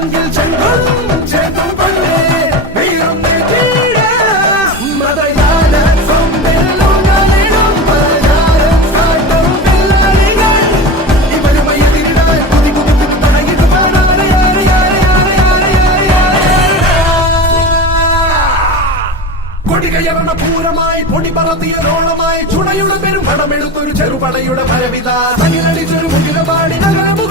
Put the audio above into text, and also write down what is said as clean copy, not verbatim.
ചെങ്കിൽ ചെങ്കും ചേർത്തും പണ്ടേ വീറും നെറ്റിയിട മതയാന സൊമ്പെല്ലുകളിടും പലചാരം കാട്ടും പിള്ളാരികൾ ഇവരുമായി എതിരിടാൻ കുതി കുതിപ്പിന് തടയിടുവാനാണ് കൊടികയറണ പൂരമായി പൊടി പറത്തിയതോളമായി ചുണയുടെ പെരും പടമെടുത്തൊരു ചെറുപടയുടെ ഭരവിത തനിലടിച്ചൊരു മുകിലപാടി നഗരമു